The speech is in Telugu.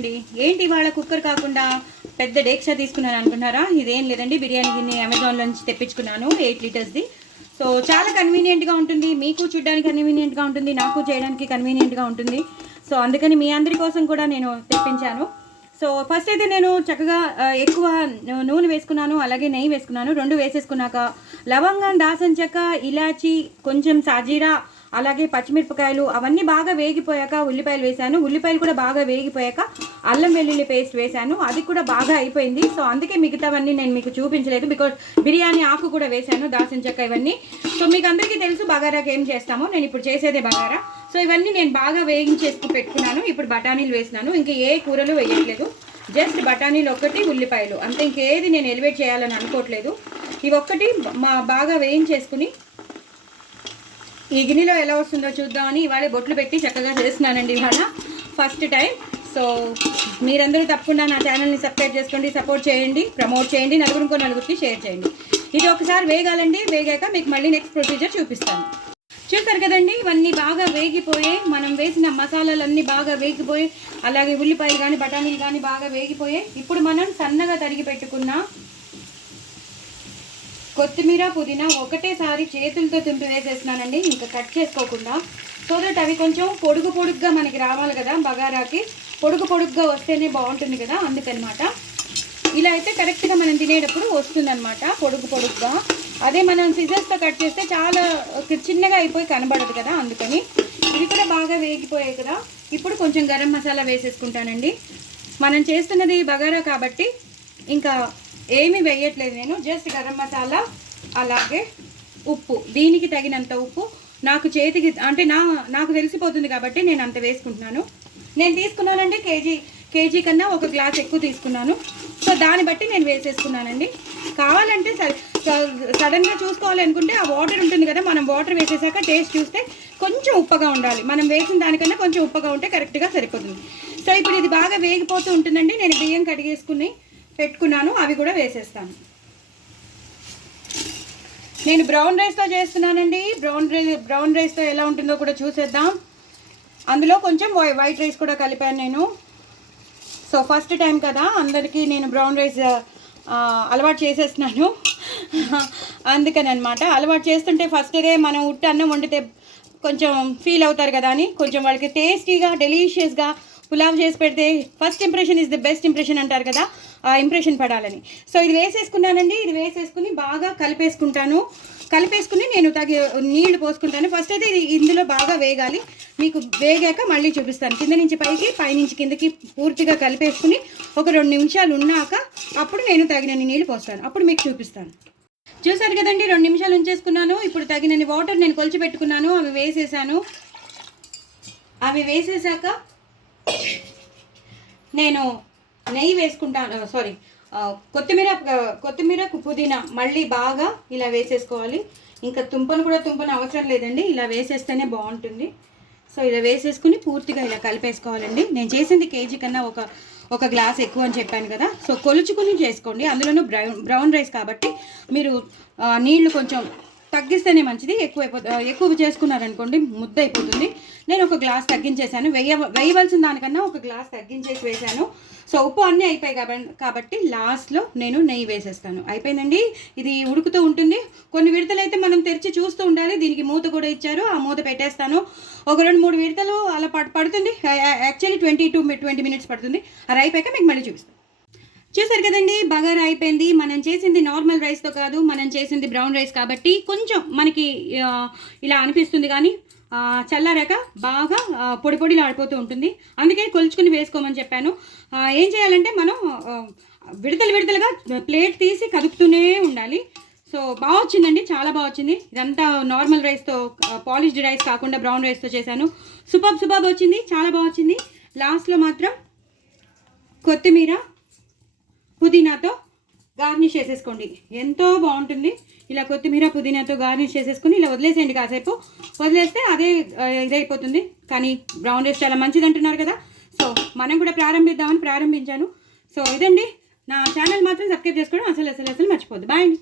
అండి. ఏంటి ఇవాళ కుక్కర్ కాకుండా పెద్ద డేక్షా తీసుకున్నాను అనుకున్నారా? ఇదేం లేదండి, బిర్యానీ గిన్నె అమెజాన్లో నుంచి తెప్పించుకున్నాను 8 లీటర్స్ది. సో చాలా కన్వీనియంట్గా ఉంటుంది, మీకు చూడడానికి కన్వీనియంట్గా ఉంటుంది, నాకు చేయడానికి కన్వీనియంట్గా ఉంటుంది. సో అందుకని మీ అందరి కోసం కూడా నేను తెప్పించాను. సో ఫస్ట్ అయితే నేను చక్కగా ఎక్కువ నూనె వేసుకున్నాను, అలాగే నెయ్యి వేసుకున్నాను. రెండు వేసేసుకున్నాక లవంగం, దాల్చిన చెక్క, ఇలాచి, కొంచెం సాజీరా, అలాగే పచ్చిమిరపకాయలు అవన్నీ బాగా వేగిపోయాక ఉల్లిపాయలు వేసాను. ఉల్లిపాయలు కూడా బాగా వేగిపోయాక అల్లం వెల్లుల్లి పేస్ట్ వేసాను, అది కూడా బాగా అయిపోయింది. సో అందుకే మిగతావన్నీ నేను మీకు చూపించలేదు, బికాజ్ బిర్యానీ ఆకు కూడా వేసాను, దాల్చిన చెక్క ఇవన్నీ. సో మీకు అందరికీ తెలుసు బగారాకి ఏం చేస్తామో, నేను ఇప్పుడు చేసేదే బగారా. సో ఇవన్నీ నేను బాగా వేగించేసుకు పెట్టుకున్నాను. ఇప్పుడు బఠానీలు వేసినాను, ఇంకా ఏ కూరలు వేయట్లేదు, జస్ట్ బఠానీలు ఒక్కటి, ఉల్లిపాయలు అంతే. ఇంకేది నేను ఎలివేట్ చేయాలని అనుకోవట్లేదు. ఇవి ఒక్కటి బాగా వేయించేసుకుని ఈ గిన్నెలో ఎలా వస్తుందో చూద్దామని ఇవాళ బొట్లు పెట్టి చక్కగా చేస్తున్నానండి ఇవాళ ఫస్ట్ టైం. సో మీరందరూ తప్పకుండా నా ఛానల్ని సబ్స్క్రైబ్ చేసుకోండి, సపోర్ట్ చేయండి, ప్రమోట్ చేయండి, నలుగురికి షేర్ చేయండి. ఇది ఒకసారి వేగాలండి, వేగాక మీకు మళ్ళీ నెక్స్ట్ ప్రొసీజర్ చూపిస్తాను. చూస్తారు కదండి, ఇవన్నీ బాగా వేగిపోయి, మనం వేసిన మసాలాలన్నీ బాగా వేగిపోయి, అలాగే ఉల్లిపాయలు కానీ బఠానీలు కానీ బాగా వేగిపోయాయి. ఇప్పుడు మనం సన్నగా తరిగి పెట్టుకున్న కొత్తిమీర, పుదీనా ఒకటేసారి చేతులతో తుంపి వేసేస్తున్నానండి, ఇంకా కట్ చేసుకోకుండా. సో దట్ అవి కొంచెం పొడుగుగా మనకి రావాలి కదా, బగారాకి పొడుగుగా వస్తేనే బాగుంటుంది కదా, అందుకనమాట. ఇలా అయితే కరెక్ట్గా మనం తినేటప్పుడు వస్తుందన్నమాట, పొడుగుగా. అదే మనం సిజర్స్తో కట్ చేస్తే చాలా చిన్నగా అయిపోయి కనబడదు కదా, అందుకని. ఇవి కూడా బాగా వేగిపోయాయి కదా. ఇప్పుడు కొంచెం గరం మసాలా వేసేసుకుంటానండి. మనం చేస్తున్నది బగారా కాబట్టి ఇంకా ఏమీ వేయట్లేదు నేను, జస్ట్ గరం మసాలా, అలాగే ఉప్పు, దీనికి తగినంత ఉప్పు. నాకు చేతికి అంటే నాకు తెలిసిపోతుంది కాబట్టి నేను అంత వేసుకుంటున్నాను. నేను తీసుకున్నానండి కేజీ కన్నా ఒక గ్లాస్ ఎక్కువ తీసుకున్నాను. సో దాన్ని బట్టి నేను వేసేసుకున్నానండి. కావాలంటే సడన్గా చూసుకోవాలి అనుకుంటే ఆ వాటర్ ఉంటుంది కదా, మనం వాటర్ వేసేసాక టేస్ట్ చూస్తే కొంచెం ఉప్పగా ఉండాలి. మనం వేసిన దానికన్నా కొంచెం ఉప్పగా ఉంటే కరెక్ట్గా సరిపోతుంది. సో ఇప్పుడు ఇది బాగా వేగిపోతూ ఉంటుందండి. నేను బియ్యం కడిగేసుకుని పెట్టుకున్నాను, అవి కూడా వేసేస్తాను. నేను బ్రౌన్ రైస్తో చేస్తున్నానండి. బ్రౌన్ రైస్తో ఎలా ఉంటుందో కూడా చూసేద్దాం. అందులో కొంచెం వైట్ రైస్ కూడా కలిపాను నేను. సో ఫస్ట్ టైం కదా, అందరికీ నేను బ్రౌన్ రైస్ అలవాటు చేసేస్తున్నాను, అందుకని అనమాట. అలవాటు చేస్తుంటే ఫస్ట్ డే మనం ఉట్టి అన్నం వండితే కొంచెం ఫీల్ అవుతారు కదా అని, కొంచెం వాళ్ళకి టేస్టీగా డెలీషియస్గా పులావ్ చేసి పెడితే first impression is the best impression అంటారు కదా, ఆ ఇంప్రెషన్ పడాలని. సో ఇది వేసేసుకున్నానండి. ఇది వేసేసుకుని బాగా కలిపేసుకుని నేను నీళ్లు పోసుకుంటాను. ఫస్ట్ అయితే ఇది ఇందులో బాగా వేగాలి. మీకు వేగాక మళ్ళీ చూపిస్తాను. కింద నుంచి పైకి, పైనుంచి కిందకి పూర్తిగా కలిపేసుకుని ఒక 2 నిమిషాలు ఉన్నాక అప్పుడు నేను తగినన్ని నీళ్ళు పోస్తాను, అప్పుడు మీకు చూపిస్తాను. చూసారు కదండి, 2 నిమిషాలు ఉంచేసుకున్నాను. ఇప్పుడు తగినన్ని వాటర్ నేను కొలిచి పెట్టుకున్నాను, అవి వేసేసాను. అవి వేసేసాక నేను నెయ్యి వేసుకుంటాను, సారీ కొత్తిమీర పుదీనా మళ్ళీ బాగా ఇలా వేసేసుకోవాలి. ఇంకా తుంపను అవసరం లేదండి, ఇలా వేసేస్తేనే బాగుంటుంది. సో ఇలా వేసేసుకుని పూర్తిగా ఇలా కలిపేసుకోవాలండి. నేను చేసింది కేజీ కన్నా ఒక గ్లాస్ ఎక్కువ అని చెప్పాను కదా, సో కొలుచుకుని చేసుకోండి. అందులోనూ బ్రౌన్ రైస్ కాబట్టి మీరు నీళ్లు కొంచెం తగ్గిస్తేనే మంచిది. ఎక్కువ చేసుకున్నారనుకోండి ముద్ద అయిపోతుంది. నేను ఒక గ్లాస్ తగ్గించేసాను, వేయవలసిన దానికన్నా ఒక గ్లాస్ తగ్గించేసి వేసాను. సో ఉప్పు అన్నీ అయిపోయాయి కాబట్టి లాస్ట్లో నేను నెయ్యి వేసేస్తాను. అయిపోయిందండి. ఇది ఉడుకుతూ ఉంటుంది. కొన్ని విడతలు అయితే మనం తెరిచి చూస్తూ ఉండాలి. దీనికి మూత కూడా ఇచ్చారు, ఆ మూత పెట్టేస్తాను. ఒక 2-3 విడతలు అలా పడుతుంది. యాక్చువల్లీ 20 మినిట్స్ పడుతుంది. అది అయిపోయాక మీకు మళ్ళీ చూపిస్తాను. చూసారు కదండి, బగారా అయిపోయింది. మనం చేసింది నార్మల్ రైస్తో కాదు, మనం చేసింది బ్రౌన్ రైస్ కాబట్టి కొంచెం మనకి ఇలా అనిపిస్తుంది, కానీ చల్లారాక బాగా పొడిలా ఆడిపోతూ ఉంటుంది. అందుకే కొలుచుకుని వేసుకోమని చెప్పాను. ఏం చేయాలంటే మనం విడతలుగా ప్లేట్ తీసి కదుపుతూనే ఉండాలి. సో బాగా వచ్చిందండి, చాలా బాగా వచ్చింది. ఇదంతా నార్మల్ రైస్తో, పాలిష్డ్ రైస్ కాకుండా బ్రౌన్ రైస్తో చేశాను. సూపర్ వచ్చింది, చాలా బాగా వచ్చింది. లాస్ట్లో మాత్రం కొత్తిమీర, పుదీనాతో గార్నిష్ చేసేసుకోండి, ఎంతో బాగుంటుంది. ఇలా కొత్తిమీర, పుదీనాతో గార్నిష్ చేసేసుకుని ఇలా వదిలేసేయండి. కాసేపు వదిలేస్తే అదే ఇదైపోతుంది. కానీ బ్రౌన్ రైస్ చాలా మంచిది అంటున్నారు కదా, సో మనం కూడా ప్రారంభించాను. సో ఇదండి, నా ఛానల్ మాత్రం సబ్స్క్రైబ్ చేసుకోవడం అసలు మర్చిపోద్దు. బాయ్ అండి.